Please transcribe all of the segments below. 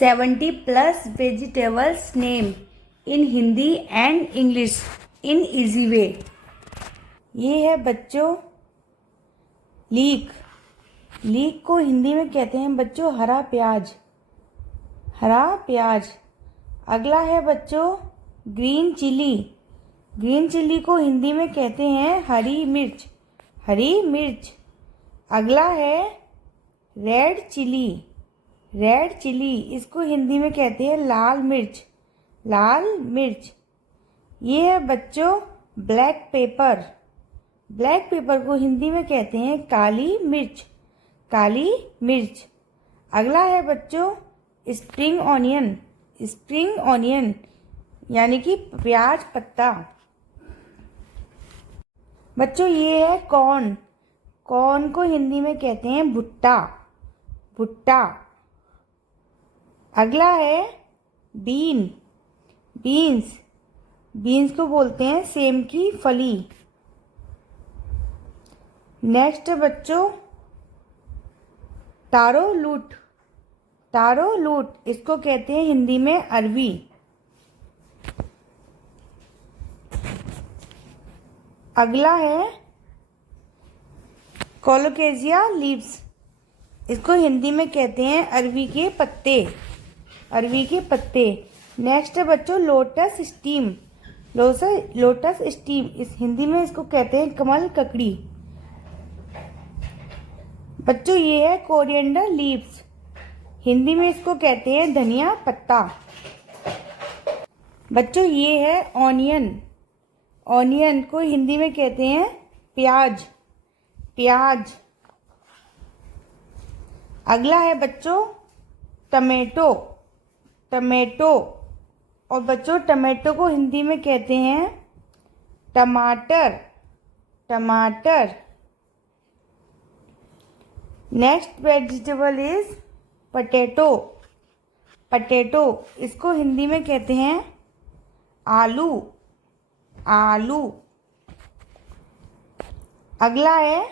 70+ vegetables name in Hindi and English in easy way। ये है बच्चों लीक। लीक को हिंदी में कहते हैं बच्चों हरा प्याज। हरा प्याज। अगला है बच्चों ग्रीन चिली। ग्रीन चिली को हिंदी में कहते हैं हरी मिर्च। हरी मिर्च। अगला है रेड चिली। रेड चिली, इसको हिंदी में कहते हैं लाल मिर्च। लाल मिर्च। ये है बच्चों ब्लैक पेपर। ब्लैक पेपर को हिंदी में कहते हैं काली मिर्च। काली मिर्च। अगला है बच्चों स्प्रिंग ऑनियन। स्प्रिंग ऑनियन यानी कि प्याज पत्ता। बच्चों ये है कॉर्न। कॉर्न को हिंदी में कहते हैं भुट्टा। भुट्टा। अगला है बीन। बीन्स। बीन्स को बोलते हैं सेम की फली। नेक्स्ट है बच्चों तारो लूट। तारो लूट, इसको कहते हैं हिंदी में अरवी। अगला है कोलोकेशिया लीव्स। इसको हिंदी में कहते हैं अरवी के पत्ते। अरवी के पत्ते। नेक्स्ट है बच्चों लोटस स्टीम। लोटस स्टीम, इस हिंदी में इसको कहते हैं कमल ककड़ी। बच्चों ये है कोरिएंडर लीव्स। हिंदी में इसको कहते हैं धनिया पत्ता। बच्चों ये है ऑनियन। ऑनियन को हिंदी में कहते हैं प्याज। प्याज। अगला है बच्चों टमेटो। टमेटो। और बच्चों टमेटो को हिंदी में कहते हैं टमाटर। टमाटर। Next vegetable is potato. Potato, इसको हिंदी में कहते हैं आलू। आलू। अगला है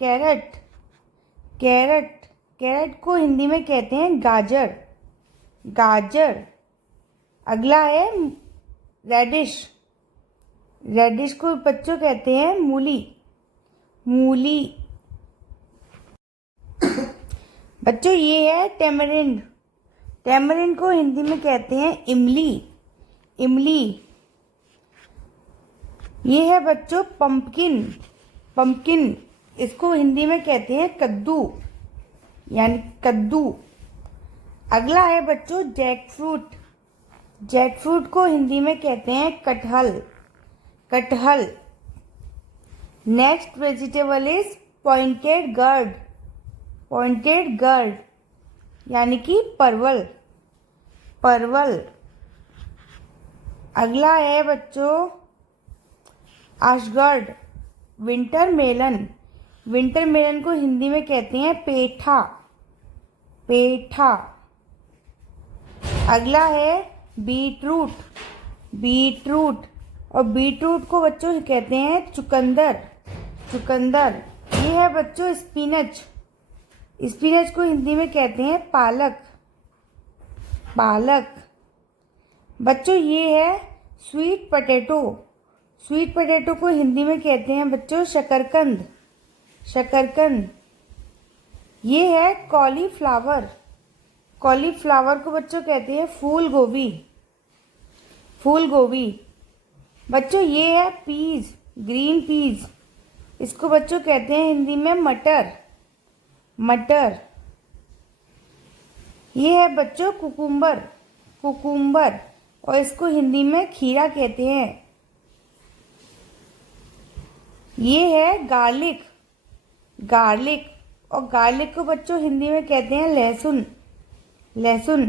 कैरेट। कैरेट। कैरेट को हिंदी में कहते हैं गाजर। गाजर। अगला है रेडिश। रेडिश को बच्चों कहते हैं मूली। मूली। बच्चों ये है टेमरिंड। टेमरिंड को हिंदी में कहते हैं इमली। इमली। ये है बच्चों पंपकिन। पंपकिन, इसको हिंदी में कहते हैं कद्दू यानी कद्दू। अगला है बच्चों जैक फ्रूट। जैक फ्रूट को हिंदी में कहते हैं कटहल। कटहल। Next vegetable is pointed gourd. Pointed gourd यानी कि परवल। परवल। अगला है बच्चों ash gourd. Winter melon. Winter melon को हिंदी में कहते हैं पेठा। पेठा। अगला है बीटरूट। बीटरूट। और बीटरूट को बच्चों कहते हैं चुकंदर। चुकंदर। ये है बच्चों स्पिनच। स्पिनच को हिंदी में कहते हैं पालक। पालक। बच्चों ये है स्वीट पोटैटो। स्वीट पोटैटो को हिंदी में कहते हैं बच्चों शकरकंद। शकरकंद। ये है कॉलीफ्लावर। कॉलीफ्लावर को बच्चों कहते हैं फूल गोभी। फूल गोभी। बच्चों ये है पीज। ग्रीन पीज, इसको बच्चों कहते हैं हिंदी में मटर। मटर। ये है बच्चों कुकुम्बर। कुकुम्बर, और इसको हिंदी में खीरा कहते हैं। ये है गार्लिक। गार्लिक, और गार्लिक को बच्चों हिंदी में कहते हैं लहसुन। लहसुन।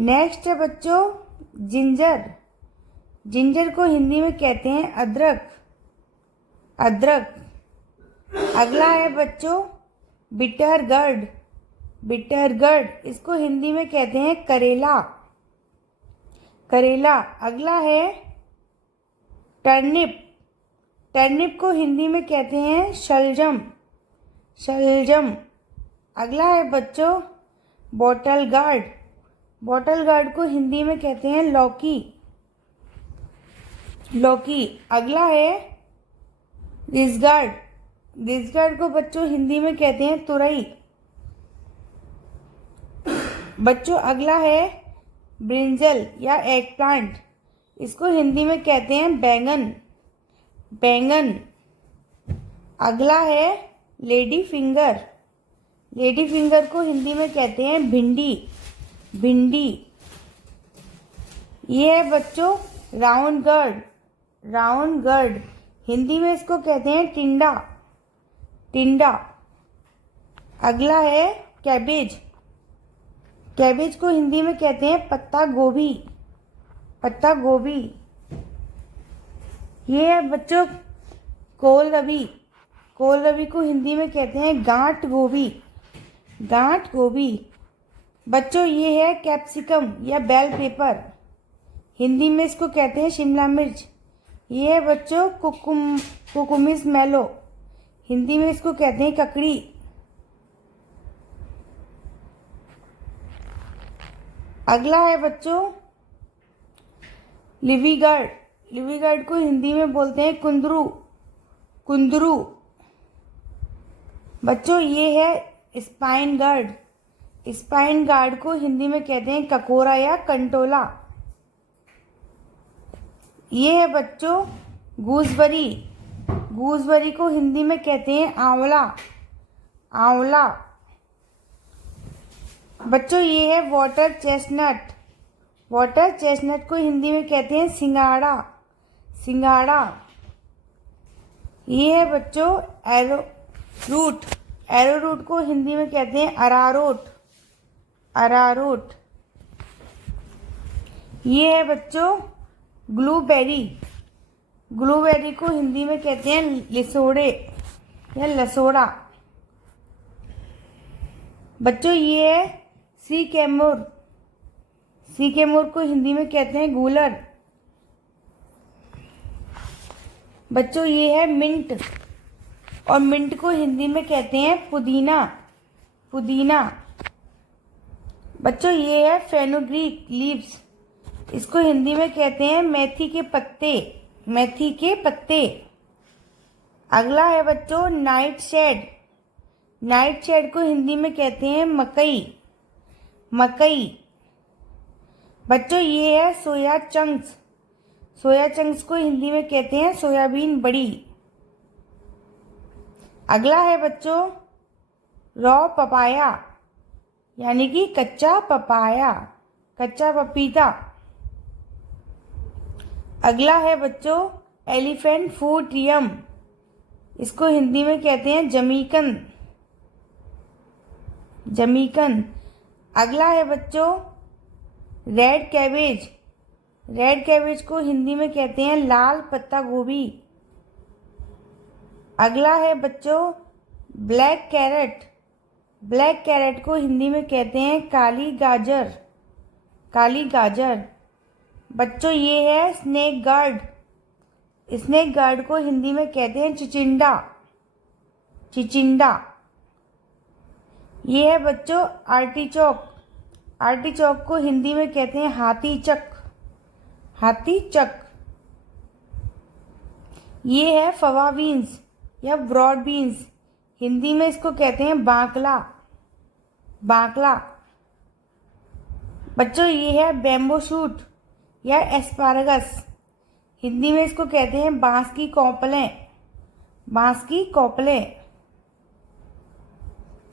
नेक्स्ट है बच्चों जिंजर। जिंजर को हिंदी में कहते हैं अदरक। अदरक। अगला है बच्चों बिटर गर्ड। बिटर गर्ड, इसको हिंदी में कहते हैं करेला। करेला। अगला है टर्निप। टर्निप को हिंदी में कहते हैं शलजम। शलजम। अगला है बच्चों बॉटल गार्ड, बॉटल गार्ड को हिंदी में कहते हैं लौकी, लौकी। अगला है रिजगार्ड, रिजगार्ड को बच्चों हिंदी में कहते हैं तुरई। बच्चों अगला है ब्रिंजल या एग प्लांट, इसको हिंदी में कहते हैं बैंगन, बैंगन। अगला है लेडी फिंगर, लेडी फिंगर को हिंदी में कहते हैं भिंडी, भिंडी। ये है बच्चों राउंड गर्ड, राउंड गर्ड, हिंदी में इसको कहते हैं टिंडा, टिंडा। अगला है कैबेज, कैबेज को हिंदी में कहते हैं पत्ता गोभी, पत्ता गोभी। ये है बच्चों कोलरबी, कोलरबी को हिंदी में कहते हैं गांठ गोभी, गांठ गोभी। बच्चों ये है कैप्सिकम या बेल पेपर, हिंदी में इसको कहते हैं शिमला मिर्च। ये है बच्चों कुकुमिस मेलो, हिंदी में इसको कहते हैं ककड़ी। अगला है बच्चों लिवीगार्ड, लिवीगार्ड को हिंदी में बोलते हैं कुंदरू, कुंदरू। बच्चों ये है स्पाइन गार्ड, स्पाइन गार्ड को हिंदी में कहते हैं ककोरा या कंटोला। ये है बच्चों गूसबरी, गूसबरी को हिंदी में कहते हैं आंवला, आंवला। बच्चों ये है वाटर चेस्टनट, वाटर चेस्टनट को हिंदी में कहते हैं सिंगाड़ा, सिंगाड़ा। ये है बच्चों एरोरूट, एरोरूट को हिंदी में कहते हैं अरारोट, अरारोट। ये है बच्चों ब्लूबेरी, ब्लूबेरी को हिंदी में कहते हैं लिसोड़े या लसोड़ा। बच्चों ये है सी कैमोर, सी कैमोर को हिंदी में कहते हैं गूलर। बच्चों ये है मिंट, और मिंट को हिंदी में कहते हैं पुदीना, पुदीना। बच्चों ये है फेनुग्रीक लीव्स, इसको हिंदी में कहते हैं मेथी के पत्ते, मेथी के पत्ते। अगला है बच्चों नाइट शेड, नाइट शेड को हिंदी में कहते हैं मकई, मकई। बच्चों ये है सोया चंक्स, सोया चंक्स को हिंदी में कहते हैं सोयाबीन बड़ी। अगला है बच्चों रॉ पपाया, यानी कि कच्चा पपाया, कच्चा पपीता। अगला है बच्चों एलिफेंट फूट यम, इसको हिंदी में कहते हैं जमीकन, जमीकन। अगला है बच्चों रेड कैबेज, रेड कैबेज को हिंदी में कहते हैं लाल पत्ता गोभी। अगला है बच्चों ब्लैक कैरेट, ब्लैक कैरेट को हिंदी में कहते हैं काली गाजर, काली गाजर। बच्चों ये है स्नेक गार्ड, स्नेक गार्ड को हिंदी में कहते हैं चिचिंडा, चिचिंडा। ये है बच्चों आर्टिचोक, आर्टिचोक को हिंदी में कहते हैं हाथी चक, हाथी चक। ये है फवा बीन्स या ब्रॉड बीन्स, हिंदी में इसको कहते हैं बाकला, बाकला। बच्चों ये है बैम्बो शूट या एस्पारगस, हिंदी में इसको कहते हैं बांस की कोपलें, बांस की कोपलें।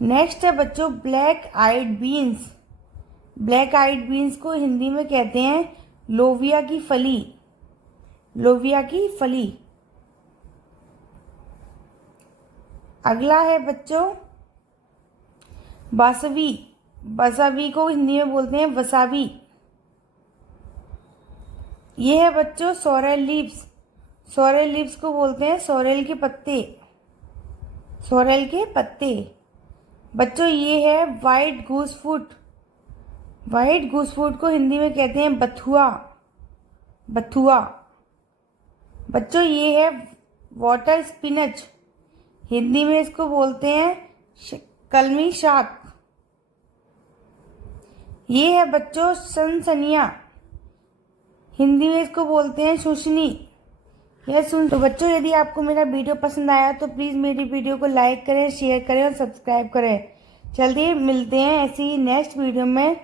नेक्स्ट है बच्चों ब्लैक आइड बीन्स, ब्लैक आइड बीन्स को हिंदी में कहते हैं लोबिया की फली, लोबिया की फली। अगला है बच्चों बासवी, बासवी को हिंदी में बोलते हैं वसावी। ये है बच्चों सोरेल लीव्स, सोरेल लीव्स को बोलते हैं सोरेल के पत्ते, सोरेल के पत्ते। बच्चों ये है वाइट गूस फूट, वाइट गूस फूट को हिंदी में कहते हैं बथुआ, बथुआ। बच्चों ये है वाटर स्पिनच, हिंदी में इसको बोलते हैं कलमी शाक, ये है बच्चों सनसनिया, हिंदी में इसको बोलते हैं शुशनी। यह सुन। तो बच्चों यदि आपको मेरा वीडियो पसंद आया तो प्लीज़ मेरी वीडियो को लाइक करें, शेयर करें और सब्सक्राइब करें। जल्दी मिलते हैं ऐसी ही नेक्स्ट वीडियो में।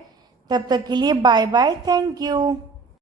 तब तक के लिए बाय बाय, थैंक यू।